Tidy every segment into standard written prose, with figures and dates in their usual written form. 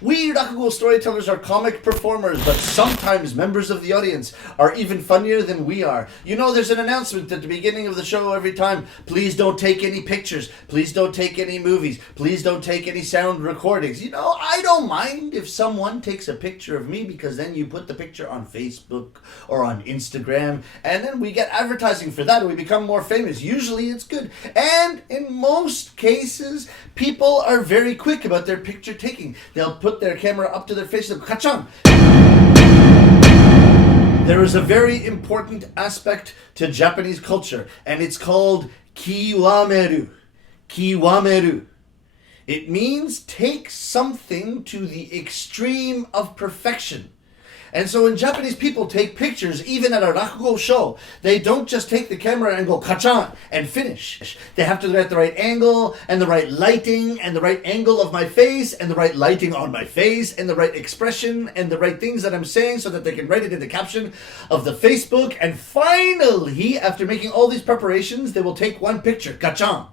We rakugo storytellers are comic performers, but sometimes members of the audience are even funnier than we are. You know, there's an announcement at the beginning of the show every time. Please don't take any pictures. Please don't take any movies. Please don't take any sound recordings. You know, I don't mind if someone takes a picture of me, because then you put the picture on Facebook or on Instagram, and then we get advertising for that and we become more famous. Usually it's good. And in most cases, people are very quick about their picture taking. They'll put their camera up to their face and kachan. There is a very important aspect to Japanese culture, and it's called Kiwameru. Kiwameru. It means take something to the extreme of perfection. And so when Japanese people take pictures, even at a rakugo show, they don't just take the camera and go kachan and finish. They have to get the right angle and the right lighting and the right angle of my face and the right lighting on my face and the right expression and the right things that I'm saying so that they can write it in the caption of the Facebook. And finally, after making all these preparations, they will take one picture, kachan.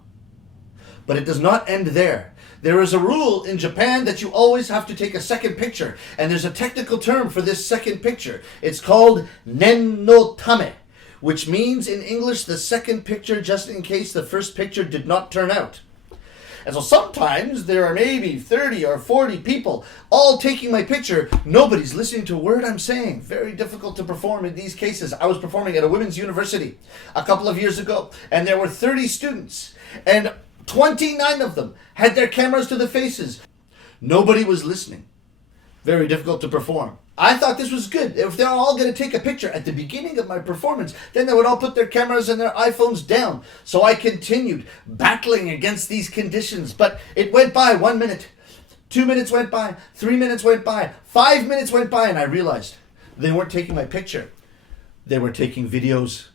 But it does not end there. There is a rule in Japan that you always have to take a second picture, and there's a technical term for this second picture. It's called nen no tame, which means in English the second picture just in case the first picture did not turn out. And so sometimes there are maybe 30 or 40 people all taking my picture. Nobody's listening to a word I'm saying. Very difficult to perform in these cases. I was performing at a women's university a couple of years ago, and there were 30 students, and 29 of them had their cameras to the faces. Nobody was listening. Very difficult to perform. I thought this was good. If they're all going to take a picture at the beginning of my performance, then they would all put their cameras and their iPhones down. So I continued battling against these conditions. But it went by 1 minute. 2 minutes went by. 3 minutes went by. 5 minutes went by, and I realized they weren't taking my picture. They were taking videos.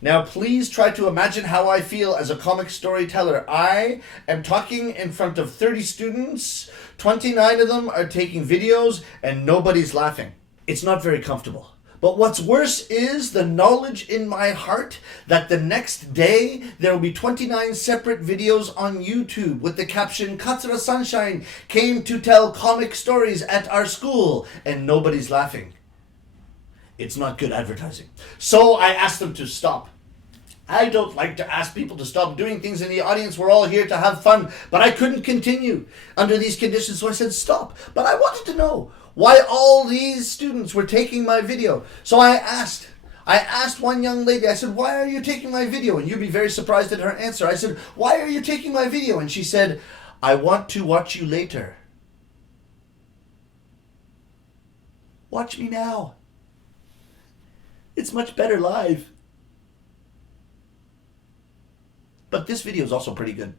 Now, please try to imagine how I feel as a comic storyteller. I am talking in front of 30 students. 29 of them are taking videos, and nobody's laughing. It's not very comfortable. But what's worse is the knowledge in my heart that the next day there will be 29 separate videos on YouTube with the caption, "Katsura Sunshine came to tell comic stories at our school," and nobody's laughing. It's not good advertising. So I asked them to stop. I don't like to ask people to stop doing things in the audience. We're all here to have fun. But I couldn't continue under these conditions, so I said stop. But I wanted to know why all these students were taking my video. So I asked one young lady, I said, "Why are you taking my video?" And you'd be very surprised at her answer. I said, "Why are you taking my video?" And she said, "I want to watch you later." Watch me now. It's much better live. But this video is also pretty good.